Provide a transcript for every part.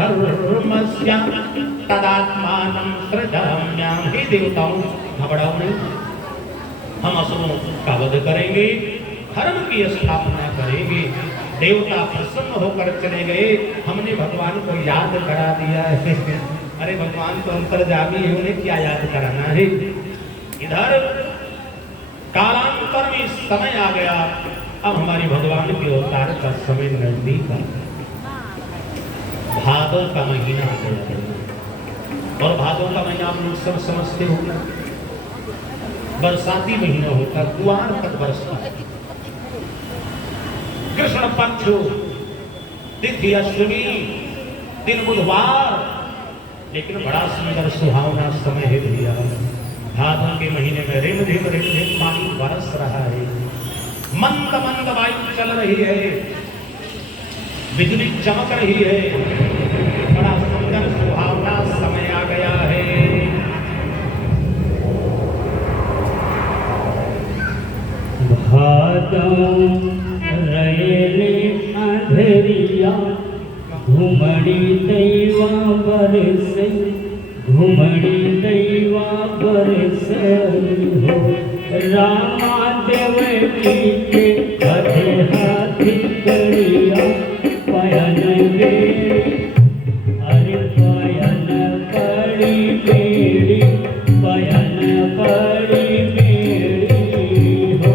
धर्मस्य तदात्मानं सृजाम्यहम्। हे देवताओं, घबराओ नहीं, हम असुरों का वध करेंगे, धर्म की स्थापना करेंगे। देवता प्रसन्न होकर चले गए। हमने भगवान को याद करा दिया है। अरे भगवान तो अंतर्यामी है, उन्हें क्या याद कराना है। इधर कालांतर में समय आ गया, अब हमारी भगवान के अवतार का समय नजदीक आ गया। भादों का महीना आ गया, और भादों का महीना आप लोग सब समझते हो, बरसाती महीना होता, कुआर तक बरसता। कृष्ण पक्ष, तिथि अष्टमी, दिन बुधवार, लेकिन बड़ा सुंदर सुहावना समय है भैया। भादों के महीने में रिम झिम पानी बरस रहा है, मंद मंद वायु चल रही है, बिजली चमक रही है, बड़ा सुंदर सुहावना समय आ गया है। भादों रैले अंधेरिया, घुमड़ी दैवा बरसे, घुमड़ी दैवा बरसे हो। रामा देवकी के कथे हाथी करिया, पयन बेड़ी, अरे पयन पड़ी बेड़ी, पयन पड़ी बेड़ी हो।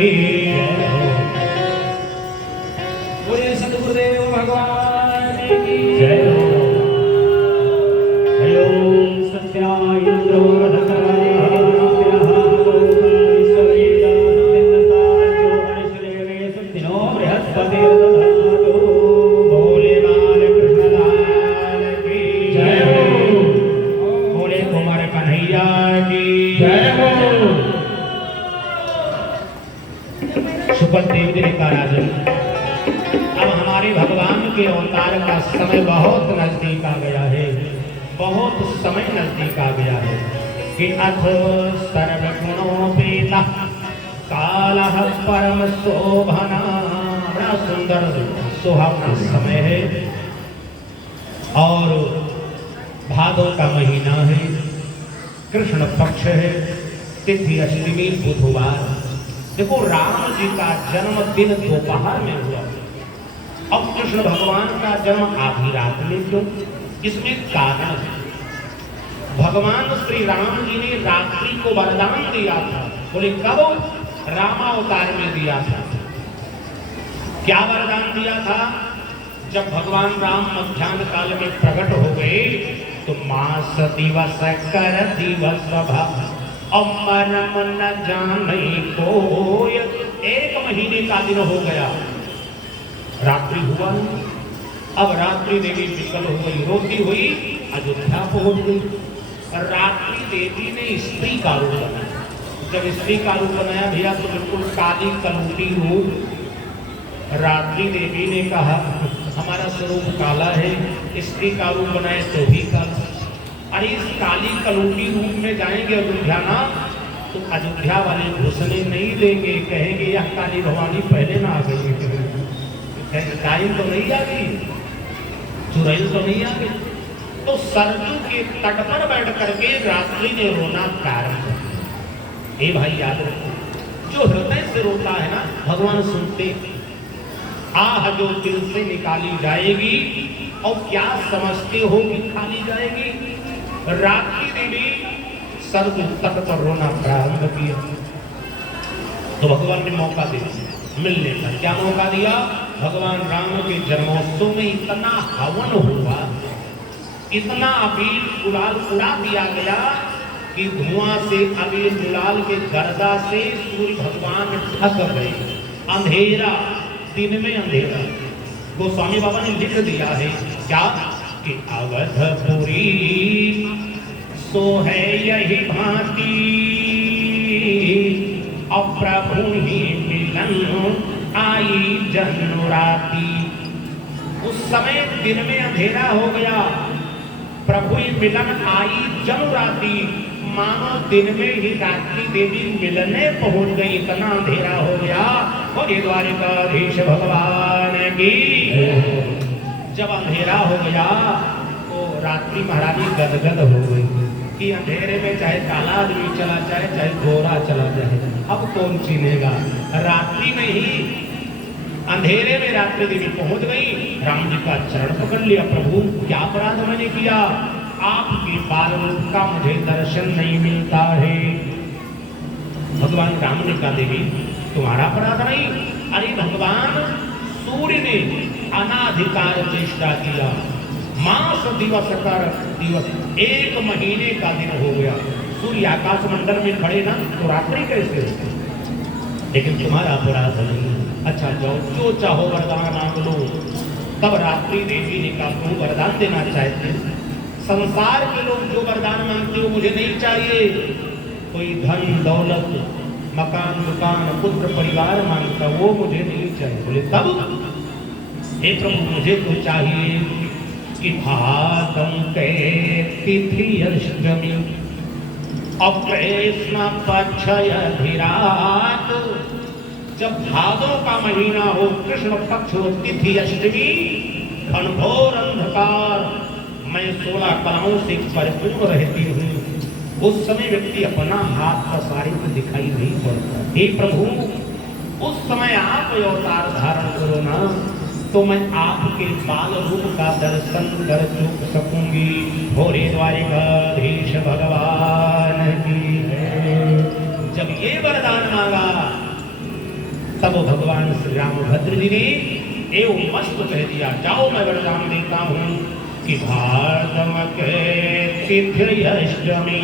की बोलिए सद्गुरुदेव भगवान की जय हो। हरि ओम सत्याय इंद्रो रथकराय सत्यः विश्ववेदा सत्यन्नसारथ्यो हरिश्रेवे सत्तिनो बृहस्पतिर्दधातु। बोले बाल कृष्णलाल की जय हो। बोले कुमार कन्हैया की जय हो। सुपल देव जी ने कहा राजन, अब हमारे भगवान के अवतार का समय बहुत नजदीक आ गया है, बहुत समय नजदीक आ गया है कि अथ सर्वगुणोपेता कालः परम शोभना। बड़ा सुंदर सुहावना समय है और भादों का महीना है, कृष्ण पक्ष है, तिथि अष्टमी बुधवार। देखो राम जी का जन्मदिन दोपहर में हुआ, अब कृष्ण भगवान का जन्म आधी रात में क्यों? इसमें कारण है, भगवान श्री राम जी ने रात्रि को वरदान दिया था। बोले कब? रामावतार में दिया था। क्या वरदान दिया था? जब भगवान राम मध्यान्ह काल में प्रकट हो गए तो मास दिवस कर दिवस भाव अमरम न जाने कोय। एक महीने का दिन हो गया, रात्रि हुआ नहीं। अब रात्रि देवी विकल हो गई, रोती हुई अयोध्या पहुंच गई। रात्रि देवी ने स्त्री का रूप बनाया। जब स्त्री का रूप बनाया भैया तो बिल्कुल काली कलूटी रूप। रात्रि देवी ने कहा हमारा स्वरूप काला है, स्त्री का रूप बनाए तो भी काला। अरे इस काली कलूटी रूप में जाएंगे अयोध्या ना तो अयोध्या वाले घुसने नहीं देंगे, कहेंगे यह काली भवानी पहले ना आ गई, टाइम तो नहीं आ गई, चुड़ैल तो नहीं आ गई। तो सरजू के तट पर बैठ करके रात्रि ने रोना प्रारंभ किया। ए भाई याद रखो, जो हृदय से रोता है ना भगवान सुनते। आह जो दिल से निकाली जाएगी और क्या समझते हो कि खाली जाएगी। रात्रि देवी सरजू तट पर रोना प्रारंभ किया तो भगवान ने मौका दिया मिलने का। क्या मौका दिया? भगवान राम के जन्मोत्सव में इतना हवन हुआ, इतना अबीर गुलाल उड़ा दिया गया कि धुआं से अबीर गुलाल के गर्दा से सूर्य भगवान ढक गए। अंधेरा, दिन में अंधेरा। गोस्वामी बाबा ने लिख दिया है क्या कि अवधपुरी सो है यही भांति और प्रभु ही मिलन आई जनुराती। उस समय दिन में अंधेरा हो गया, प्रभु ही मिलन आई जनुराती। मानो दिन में ही रात्रि देवी मिलने पहुंच गई, इतना अंधेरा हो गया। और ये द्वारिकाधीश भगवान की जब अंधेरा हो गया तो रात्रि महारानी गदगद हो गई कि अंधेरे में चाहे काला आदमी चला जाए चाहे गोरा चला जाए, अब कौन चिनेगा। रात्रि में ही अंधेरे में रात्रि देवी पहुंच गई। राम जी का चरण पकड़ लिया, प्रभु क्या अपराध मैंने किया, आपकी बाल रूप का मुझे दर्शन नहीं मिलता है। भगवान राम ने कहा देवी तुम्हारा अपराध नहीं, अरे भगवान सूर्य ने अनाधिकार चेष्टा किया, मास दिवस कर दिवस, एक महीने का दिन हो गया। सूर्य आकाश मंडल में खड़े ना तो रात्रि कैसे होती, लेकिन तुम्हारा अपराध नहीं। अच्छा जाओ जो चाहो वरदान मांग लो। तब रात्रि देवी ने कहा तुम वरदान देना चाहते, संसार के लोग जो वरदान मांगते हो मुझे नहीं चाहिए। कोई धन दौलत मकान दुकान पुत्र परिवार मांगता वो मुझे नहीं चाहिए। बोले तब हे प्रभु मुझे तो चाहिए कि भादम के तिथि अष्टमी अकृष्ण पक्ष अधिरात, जब भादों का महीना हो, कृष्ण पक्ष हो, तिथि अष्टमी, घनघोर अंधकार, मैं 16 कलाओं से परिपूर्ण रहती हूँ, उस समय व्यक्ति अपना हाथ पसारे तो दिखाई नहीं पड़ता। हे प्रभु उस समय आप अवतार धारण करो ना तो मैं आपके बाल रूप का दर्शन कर चुक सकूंगी। भोरे द्वारिकाधीश भगवान की जब ये वरदान मांगा तब भगवान श्री रामभद्र जी ने एवं मस्त कह दिया, जाओ मैं वरदान देता हूँ कि भादम के तिथ्यष्टमी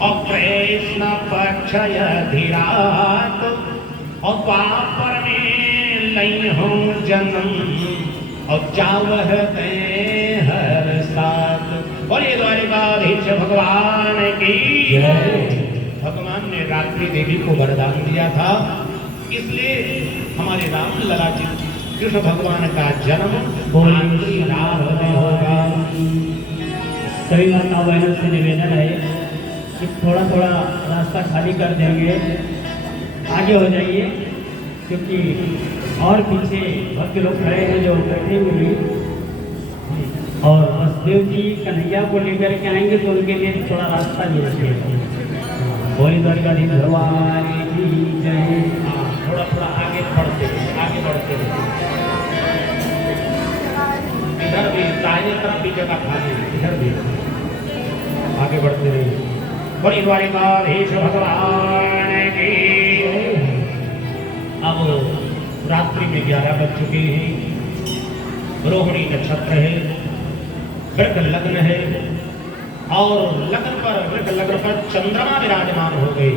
और कृष्ण पक्ष धीरात और द्वापर में लई हूँ जन्म और जावह हर साथ। बोलिए द्वारिकाधीश भगवान की जय। भगवान ने रात्रि देवी को वरदान दिया था, इसलिए हमारे राम लला जी कृष्ण भगवान का जन्म आंधी रात में होगा। सभी माता बहनों से निवेदन है कि थोड़ा थोड़ा रास्ता खाली कर देंगे, आगे हो जाइए, क्योंकि और पीछे भक्त लोग खड़े हैं जो बैठे हुए और वसुदेव जी कन्हैया को लेकर के आएंगे तो उनके लिए थोड़ा रास्ता भी रखिए। बोली द्वारिकाधीश भगवान की जय। थोड़ा थोड़ा आगे बढ़ते रहे। इधर भी दाहिने तरफ भी जगह खाली, इधर भी आगे बढ़ते रहिए। बड़ी द्वारिकाधीश भगवान की। अब रात्रि में 11 बज चुके हैं, रोहिणी नक्षत्र है, वृक लग्न है और वृक लग्न पर चंद्रमा विराजमान हो गए।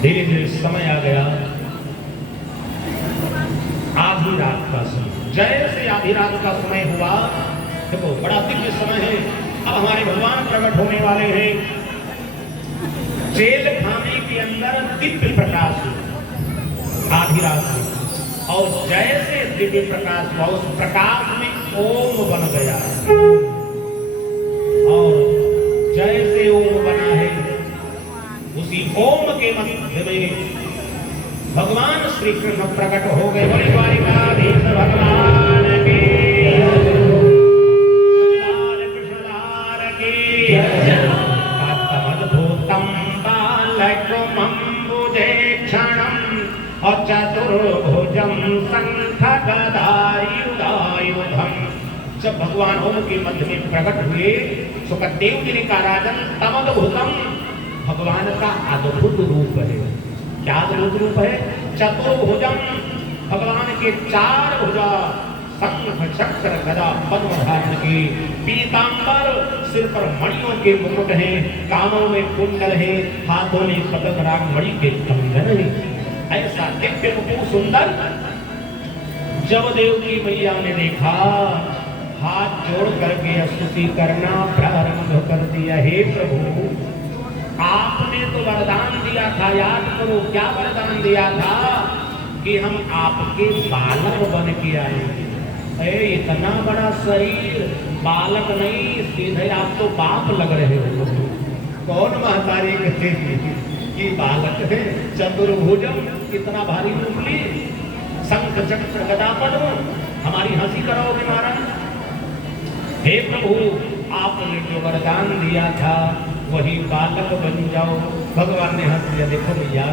धीरे धीरे समय आ गया आधी रात का समय। जैसे आधी रात का समय हुआ, देखो बड़ा दिव्य समय है, अब हमारे भगवान प्रकट होने वाले हैं। जेल खाने के अंदर दिव्य प्रकाश आधी रात में, और जैसे दिव्य प्रकाश हुआ उस प्रकाश में ओम बन गया, और जैसे ओम बना है उसी ओम के मध्य में भगवान श्री कृष्ण प्रकट हो गए। बड़ी द्वारिकाधीश भगवान की कृष्णलाल की अद्भुतम बालकमंबुजे क्षणम और चतुर्भुजम शंख गदायुधायुधम। जब भगवान ओम के मध्य में प्रकट हुए, सुखदेव जी ने कहा, राजन तमद्भुतम, भगवान का अद्भुत रूप है। क्या अद्भुत रूप है? चतुर्भुजम, भगवान के 4 भुजा, शंख चक्र गदा पद्म धारण की, पीतांबर, सिर पर मणियों के मुकुट हैं, कानों में कुंडल है, हाथों में पदक राग मणि के कंगन है। ऐसा दिव्य रूप सुंदर। जब देव की मैया ने देखा, हाथ जोड़ करके स्तुति करना प्रारंभ कर दिया। हे प्रभु, आपने तो वरदान दिया था, याद करो क्या वरदान दिया था कि हम आपके बालक बन के आएंगे। इतना बड़ा शरीर, बालक नहीं, सीधे आप तो बाप लग रहे हो। कौन महतारी कहेगी कि बालक है? चतुर्भुजम, इतना भारी रूप ली, शंख चक्र गदा पद्म, हमारी हंसी कराओगे महाराज? हे प्रभु, आपने जो वरदान दिया था वही बालक बन जाओ। भगवान ने हंस दिया। देखो भैया,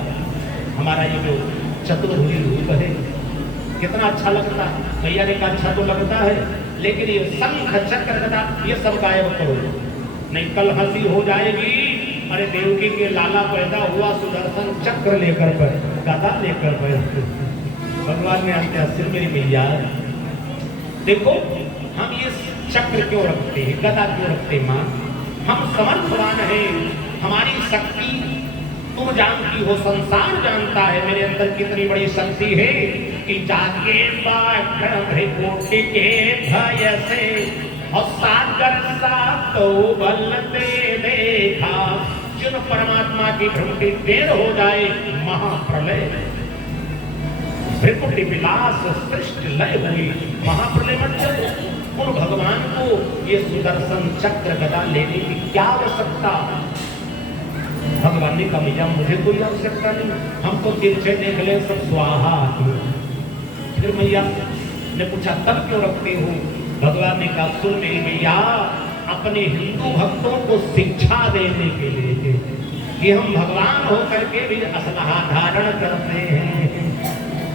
हमारा ये जो चतुर्भुजी रूप है कितना अच्छा लगता है। भैया ने कहा अच्छा तो लगता है, लेकिन ये शंख चक्र गदा ये सब गायब करो, नहीं कल हंसी हो जाएगी। अरे देवकी के लाला पैदा हुआ सुदर्शन चक्र लेकर पर, गदा लेकर पर। भगवान ने हंसे, मेरी भैया देखो, हम ये चक्र क्यों रखते हैं, गदा क्यों रखते हैं? मां, हम समर्थवान हैं, हमारी शक्ति तुम जानती हो, संसार जानता है मेरे अंदर कितनी बड़ी शक्ति है कि जाके भ्रिकुटी के भय से और सागर सा तो बल दे देखा। जिन परमात्मा की भ्रमटी देर हो जाए, महाप्रलय, भ्रिकुटी विलास सृष्टि लय हुई, महाप्रलय मत चले। उन भगवान को ये सुदर्शन चक्र गदा लेने की क्या आवश्यकता? भगवान ने कहा, भैया मुझे कोई आवश्यकता नहीं, हमको तिरछे देख ले सब स्वाहा। फिर मैया ने पूछा तब क्यों रखते हो? भगवान ने कहा, सुन मेरी मैया, अपने हिंदू भक्तों को शिक्षा देने के लिए कि हम भगवान होकर के भी असलहा धारण करते हैं,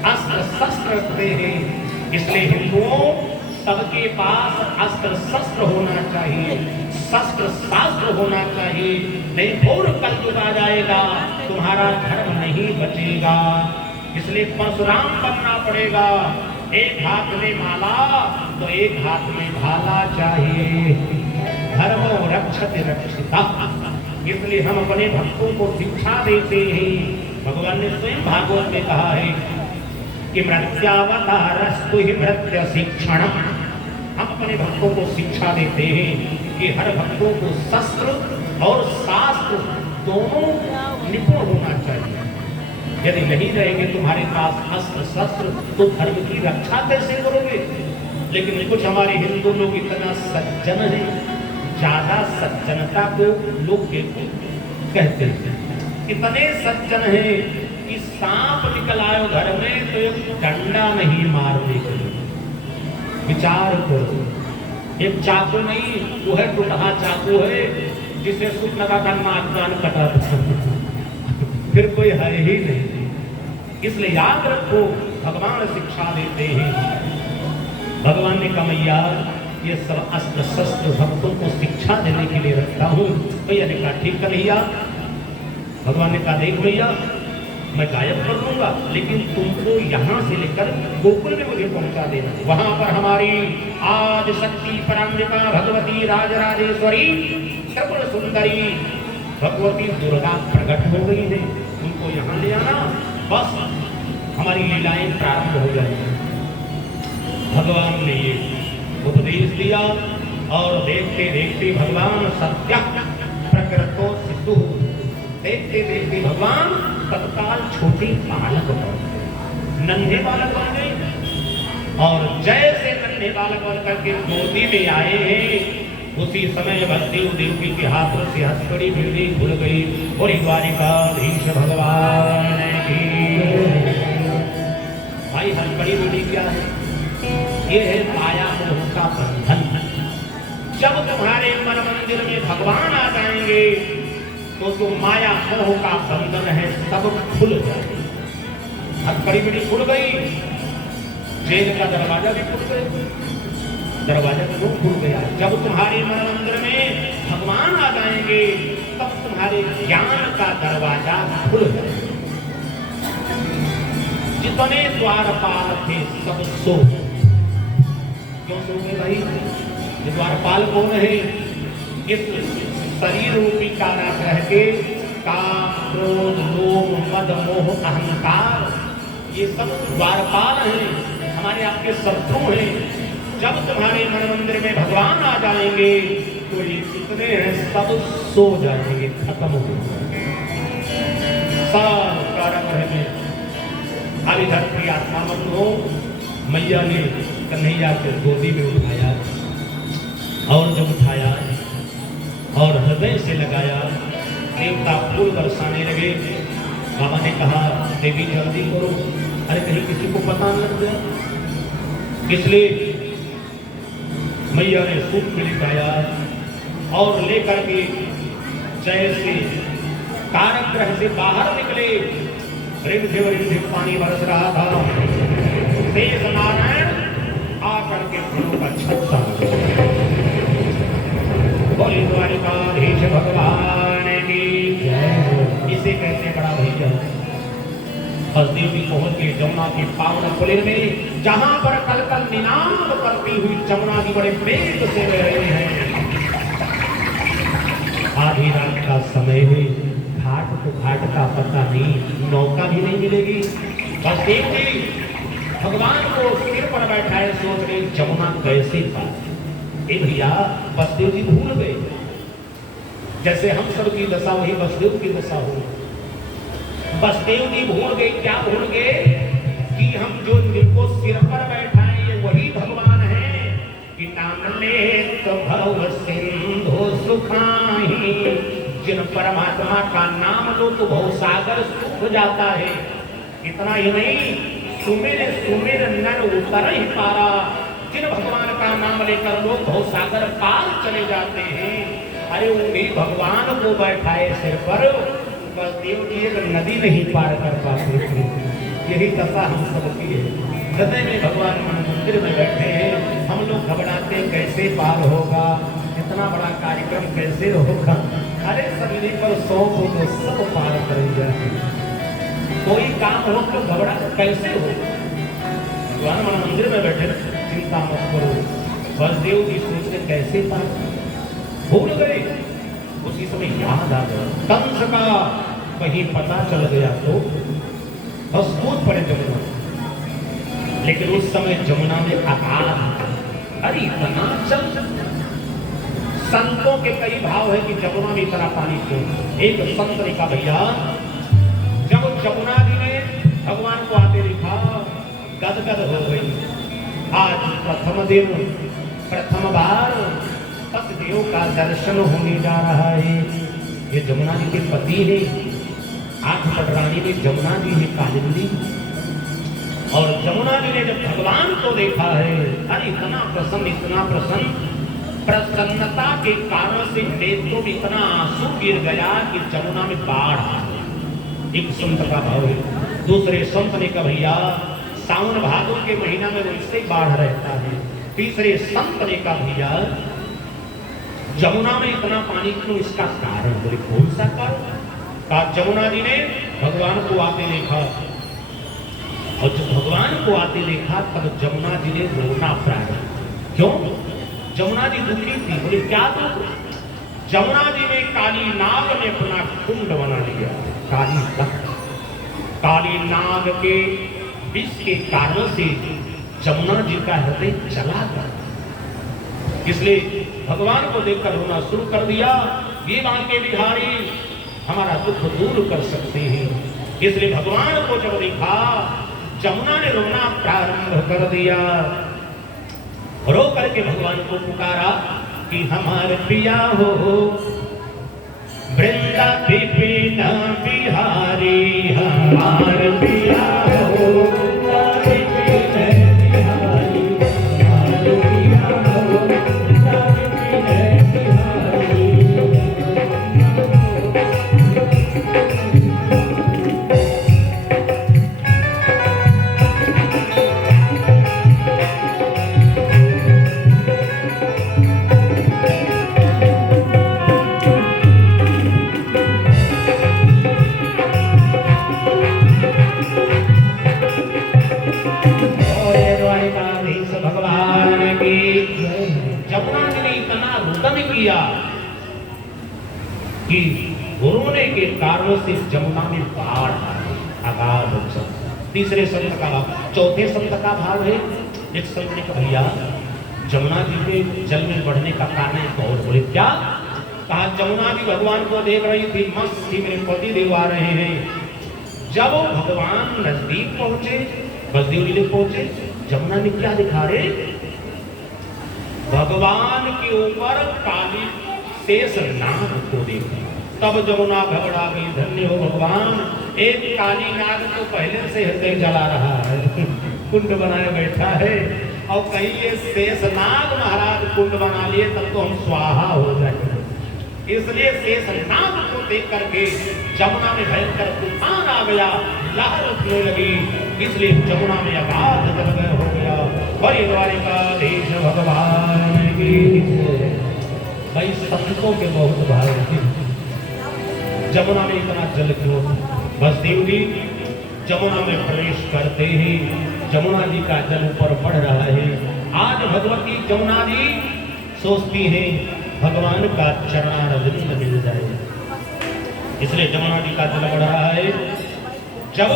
अस्त्र शस्त्र रखते हैं, इसलिए हिंदुओं सबके पास अस्त्र शस्त्र होना चाहिए, शस्त्र शास्त्र होना चाहिए। नहीं घोर कलयुग आ जाएगा, तुम्हारा धर्म नहीं बचेगा। इसलिए परशुराम बनना पड़ेगा। एक हाथ में माला तो एक हाथ में भाला चाहिए। धर्मो रक्षति रक्षिता। इसलिए हम अपने भक्तों को शिक्षा देते हैं। भगवान ने स्वयं भागवत में कहा है कि मृत्यावतारस्तु हि मृत्य शिक्षणम्। हम अपने भक्तों को शिक्षा देते हैं कि हर भक्तों को शस्त्र और शास्त्र दोनों निपुण होना चाहिए। यदि नहीं रहेंगे तुम्हारे पास अस्त्र शस्त्र तो धर्म की रक्षा कैसे करोगे? लेकिन कुछ हमारे हिंदू लोग इतना सज्जन है, ज्यादा सज्जनता को लोग कहते हैं, इतने सज्जन हैं कि सांप निकल आयो घर में तो एक डंडा नहीं मारने के लिए। विचार करो, एक चाकू नहीं, वो है टुटहा चाकू है जिसे सूत लगा कर नाक कान कटा फिर कोई है ही नहीं। इसलिए याद रखो, भगवान शिक्षा देते हैं। भगवान ने कहा मैया ये सब अस्त्र शस्त्र भक्तों को शिक्षा देने के लिए रखता हूँ। भैया ने कहा ठीक कन्हैया। भगवान ने कहा देख भैया मैं गायब कर लूंगा, लेकिन तुमको यहाँ से लेकर गोकुल में मुझे पहुंचा देना। वहां पर हमारी आदि शक्ति पराम्बिका भगवती राजराजेश्वरी त्रिपुर सुंदरी भगवती दुर्गा प्रकट हो गई है। उनको यहाँ ले आना, बस हमारी लीलाएं प्रारंभ हो जाएंगी। भगवान ने ये उपदेश दिया और देखते देखते भगवान सत्य प्रकृतो सिद्धू, देखते देखते भगवान तत्काल छोटे बालक बन गए, नन्हे बालक बन गए। और जैसे नन्हे बालक बन करके गोदी में आए हैं उसी समय बलदेव देवकी के हाथों से हथकड़ी भिड़ी खुल गई। और द्वारिकाधीश भगवान की भाई हथकड़ी भिड़ी क्या है? ये है माया मोह का बंधन। जब तुम्हारे मन मंदिर में भगवान आ जाएंगे तो जो माया मोह का बंधन है सब खुल जाएगा। हथकड़ी भिड़ी खुल गई, जेल का दरवाजा भी खुल गया। दरवाजा क्यों खुल गया? जब तुम्हारे मन मंदिर में भगवान आ जाएंगे तब तुम्हारे ज्ञान का दरवाजा खुल जाएगा। जितने द्वारपाल थे सब सो गए। क्यों सो गए भाई? ये द्वारपाल कौन है? इस शरीर रूपी कारागृह के काम क्रोध लोभ मद मोह अहंकार ये सब द्वारपाल हैं, हमारे आपके शत्रु हैं। जब तुम्हारे मन मंदिर में भगवान आ जाएंगे तो ये जितने हैं सब सो जाएंगे, खत्म हो जाएंगे। सब कारागृह में हरि धरती आत्मा मत हो। मैया ने कन्हैया को गोदी में उठाया और जब उठाया और हृदय से लगाया, देवता फूल बरसाने लगे। बाबा ने कहा देवी जल्दी करो, अरे कहीं किसी को पता न लग जाए। इसलिए मैया ने सूप में लिखाया और लेकर के जैसे कारागृह से बाहर निकले, रिमझिम पानी बरस रहा था। शेष नारायण आकर के फूलों का छत्ता बोली द्वारिकाधीश भगवान की। इसे कहते बड़ा भैया बसदेव जी पहुंच के जमुना के पावन कुलीन में, जहां पर कल कल निनाद करती हुई जमुना जी बड़े वेग से बह रहे हैं। आधी रात का समय है, घाट तो घाट का पता नहीं, नौका भी नहीं मिलेगी। बसदेव जी भगवान को सिर पर बैठाए, सोच रहे जमुना कैसे पार। ए भैया बसदेव जी भूल गए, जैसे हम सब की दशा वही बसदेव की दशा हो। बसदेव जी भूल गए, क्या भूल गए कि हम जो जिनको सिर पर बैठाए ये वही भगवान है। कि नाम ले तो भव सिंधु सुखाही, जिन परमात्मा का नाम लो तो भव सागर सूख जाता है। इतना ही नहीं, सुमिर सुमिर नर उतर ही पारा, जिन भगवान का नाम लेकर लोग भव सागर पार चले जाते हैं। अरे उन्हीं भगवान को बैठाए सिर पर, बसदेव जी एक नदी नहीं पार कर पाते थे। यही दशा हम सबकी है। हृदय में भगवान मन मंदिर में बैठे हैं, हम लोग घबराते कैसे पार होगा, इतना बड़ा कार्यक्रम कैसे होगा। अरे सभी पर 100 को तो सब पार कर जाए। कोई काम हो तो घबरा कैसे हो? भगवान मन मंदिर में बैठे, चिंता मत करो। बसदेव जी सोचते कैसे पाए, भूल गए। उसी समय याद आ गया कंस का, कहीं पता चल गया तो बस कूद पड़े जमुना। लेकिन उस समय जमुना में अकाल, अरे इतना चल, संतों के कई भाव है कि जमुना में इतना पानी क्यों। एक संत ने कहा भैया, जब जमुना जी ने भगवान को आते देखा गदगद हो गई। आज प्रथम दिन, प्रथम बार पतिदेव का दर्शन होने जा रहा है। ये जमुना जी के पति है, आठ पटरानी में जमुना जी है कालिंदी। और जमुना जी ने जब भगवान को देखा है, अरे इतना प्रसन्न, इतना प्रसन्न, प्रसन्नता के कारण से नेत्रों में इतना आंसू गिर गया कि जमुना में बाढ़ आ गई। एक संत का भाव है। दूसरे संत ने कहा भैया, सावन भादों के महीना में वैसे बाढ़ रहता है। तीसरे संत ने कहा भैया, जमुना में इतना पानी क्यों, इसका कारण बोले कौन सा कारण? कहा जमुना जी ने भगवान को आते देखा, और जब भगवान को आते देखा तब जमुना जी ने रोना प्रारंभ। क्यों? जमुना जी दुखी थी। बोले क्या दुख? जमुना जी ने काली नाग ने अपना कुंड बना लिया। काली नाग के विष के कारण से जमुना जी का हृदय चला गया। इसलिए भगवान को देखकर रोना शुरू कर दिया। ये बांके बिहारी हमारा दुख दूर कर सकते हैं। इसलिए भगवान को जब देखा, जमुना ने रोना प्रारंभ कर दिया। रो करके भगवान को पुकारा कि हमारे पिया हो वृंदा विपिन बिहारी, हमारे पिया हो वृंदा विपिन बिहारी, हमारे पिया हो वृंदा विपिन बिहारी। जमुना जी ने इतना रुदन किया कि रोने के कारण से जमुना में बाढ़ अगाध हो सकता। तीसरे संत का भाव, चौथे संत का भाव है। एक संत ने कहा भैया, जमुना जी के जल में बढ़ने का कारण एक और। बोले क्या? कहा जमुना जी भगवान को देख रही थी, मस्त थी, मेरे पति देव आ रहे हैं। जब वो भगवान नजदीक पहुंचे, बसदेव जी पहुंचे, जमुना ने क्या दिखा रहे? भगवान के ऊपर काली शेष नाग को देखा। तब जमुना घबरा गई, धन्य हो भगवान, एक काली नाग तो पहले से हृदय जला रहा है, कुंड बनाए बैठा है, और कहीं ये शेष नाग महाराज कुंड बना लिए तब तो हम स्वाहा हो जाएंगे। इसलिए शेष नाग को देख करके जमुना में भयंकर तूफान आ गया, लहर उठने लगी। इसलिए जमुना में अगाध जलमय हो गया। बड़ी द्वारिकाधीश भगवान की भाई, संतों के बहुत भाव है। जमुना में इतना जल क्यों? बसदेव जी जमुना में प्रवेश करते ही जमुना जी का जल ऊपर बढ़ रहा है। आज भगवती जमुना जी सोचती हैं भगवान का चरणारविंद मिल जाए, इसलिए जमुना जी का जल बढ़ रहा है। जब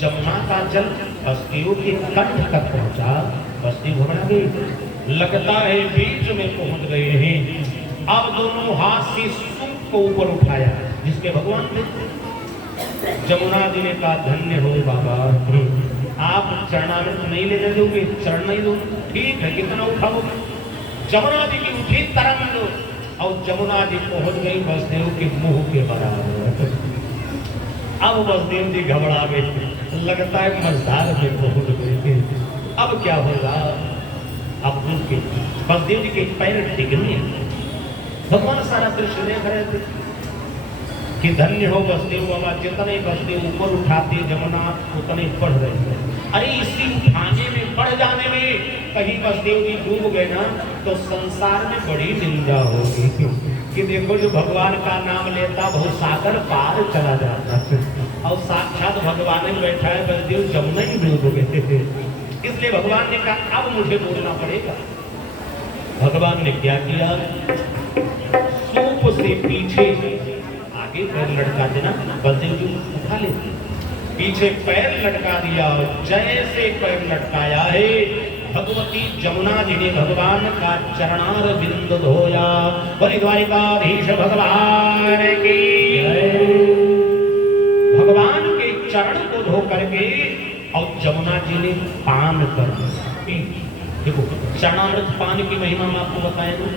जमुना का जल बसदेव के कंठ तक पहुंचा, बसदेव घबरा गई। लगता है बीच में पहुंच गए हैं। अब दोनों हाथ से सूप को ऊपर उठाया, जिसके भगवान थे। जमुना जी ने कहा धन्य हो बाबा, आप चरणामृत नहीं लेने दोगे? चरण नहीं दो, ठीक है, कितना उठाओगे? जमुना जी की उठी तरंग और जमुना जी पहुंच गई बसदेव के मुंह के बराबर। अब बसदेव जी घबरा गए, लगता है मझधार में पहुंच गए थे। अब क्या होगा? अब उनके बसदेव जी के पैर टिकने, भगवान सारा दृश्य देख रहे थे कि धन्य हो बसदेव बाबा, जितने बसदेव ऊपर उठाते जमुना उतने बढ़ रहे थे। अरे इसी उठाने में, बढ़ जाने में कहीं बसदेव जी डूब गए ना तो संसार में बड़ी निंदा होगी कि देखो जो भगवान का नाम लेता वो सागर पार चला जाता और साक्षात भगवान ने बैठा है, बलदेव जमुना ही डूब गए। इसलिए भगवान ने कहा अब मुझे बोलना पड़ेगा। भगवान ने क्या किया, सूप से पीछे आगे पैर लटका देना, बलदेव जी उठा लेते, पीछे पैर लटका दिया। जैसे पैर लटकाया है, भगवती जमुना जी ने भगवान का चरणार बिंद धोया। बोली द्वारिकाधीश भगवान की भगवान के चरण को धो करके और जमुना जी ने पान कर दिया। देखो चरणामृत पान की महिमा मैं आपको बताया ना,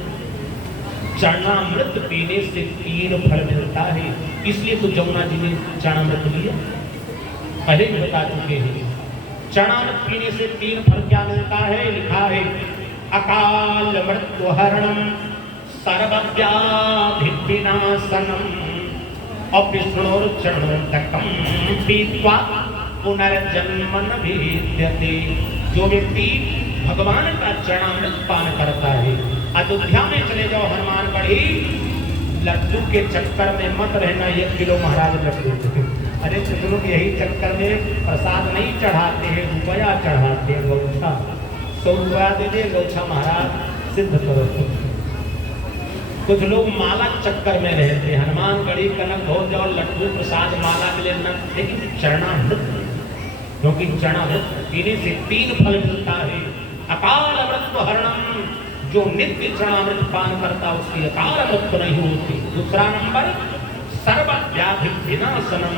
चरणामृत पीने से 3 फल मिलता है, इसलिए तो जमुना जी ने चरणामृत लिया, पहले भी बता चुके हैं। चरणामृत पीने से 3 फल क्या मिलता है, लिखा है अकाल मृत्यु हरणम सर्वव्याधि विनाशनम और विष्णुर्चरणोदकम पीत्वा पुनर्जन्म न विद्यते। जो व्यक्ति भगवान का चरणामृत पान करता है, अयोध्या में चले जाओ हनुमानगढ़ी, लड्डू के चक्कर में मत रहना 1 किलो महाराज लड्डू। अरे कुछ लोग यही चक्कर में प्रसाद नहीं चढ़ाते हैं, रुपया चढ़ाते हैं, गौछा 100 रुपया दे दे, गौछा महाराज सिद्ध करो। कुछ लोग माला चक्कर में रहते हैं, हनुमानगढ़ी कनक हो जाओ, लड्डू प्रसाद माला के लिए न, लेकिन चरणामृत, क्योंकि चरणामृत पीने से 3 फल मिलता है। अकाल मृत्यु हरणम, जो नित्य चरणामृत पान करता उसकी अकाल मृत्यु नहीं होती। दूसरा नंबर सर्वव्याधि विनाशनम,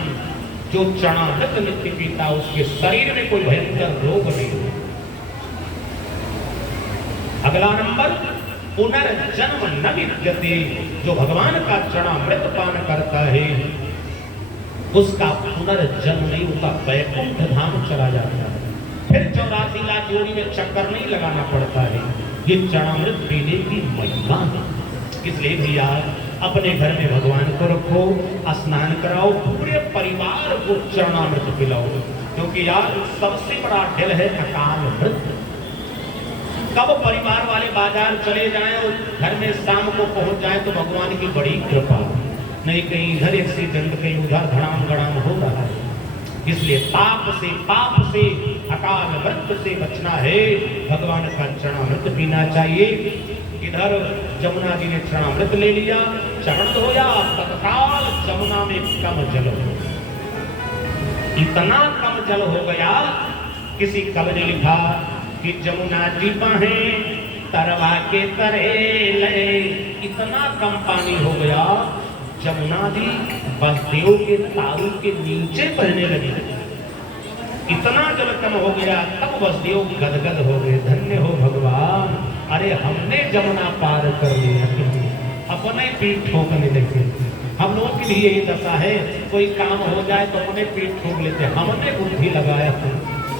जो चरणामृत नित्य पीता उसके शरीर में कोई भयंकर रोग नहीं होता। अगला नंबर पुनर्जन्म न विद्यते, जो भगवान का चरणामृत पान करता है उसका पुनर्जन्म नहीं होता, वैकुंठ धाम चला जाता है, फिर 84 लाख योनि में चक्कर नहीं लगाना पड़ता है। ये चरणामृत पीने की महिमा है। इसलिए भी यार अपने घर में भगवान को रखो, स्नान कराओ, पूरे परिवार को चरणामृत पिलाओ, क्योंकि यार सबसे बड़ा ढेल है अकाल मृत्यु। कब परिवार वाले बाजार चले जाएं और घर में शाम को पहुंच जाएं तो भगवान की बड़ी कृपा, नहीं कहीं इधर एक्सीडेंट, कहीं उधर धड़ाम गड़ाम हो रहा है। इसलिए पाप से अकाल मृत्यु से बचना है, भगवान का चरणामृत पीना चाहिए। इधर जमुना जी ने चरणामृत ले लिया, चरण धोया, तत्काल जमुना में कम जल हो, इतना कम जल हो गया, किसी कवि ने लिखा कि जमुना जी बहें तरवा के तरे ले, इतना कम पानी हो गया, जमुना जी बसदेव के तारू के नीचे बहने लगी। इतना जल कम हो गया, तब बसदेव गदगद हो गए, धन्य हो भगवान, अरे हमने जमुना पार कर लिया, अपने पीठ ठोकने लगे। हम लोगों की भी यही दशा है, कोई काम हो जाए तो अपने पीठ ठोक लेते, हमने बुद्धि लगाया,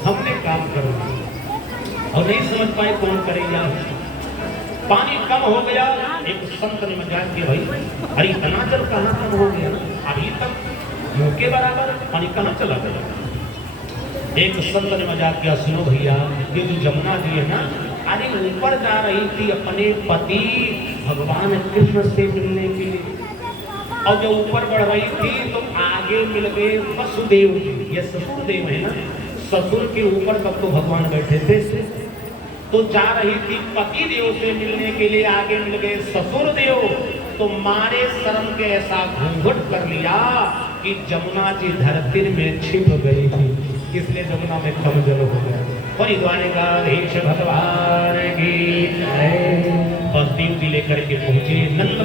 हमने काम कर लिया और नहीं समझ पाए कौन करेगा। पानी कम हो गया, एक संत ने मजाक किया, भाई अरे इतना जल कहाँ कम हो गया, अभी तक मुंह के बराबर पानी कहाँ चला गया। एक संत ने मजाक किया, सुनो भैया, ये जो जमुना जी है ना, अरे ऊपर जा रही थी अपने पति भगवान कृष्ण से मिलने के लिए, और जब ऊपर बढ़ रही थी तो आगे मिल गए वसुदेव जी, ये ससुर देव है ना, ससुर के ऊपर तब तो भगवान बैठे थे, तो जा रही थी पति देव से मिलने के लिए, आगे मिल गए ससुर देव, तो मारे शर्म के ऐसा घूंघट कर लिया कि जमुना जी धरती में छिप गई थी, इसलिए जमुना में कम जल हो गया। द्वारिकाधीश भगवान की बसदेव जी लेकर के पहुंचे, नंद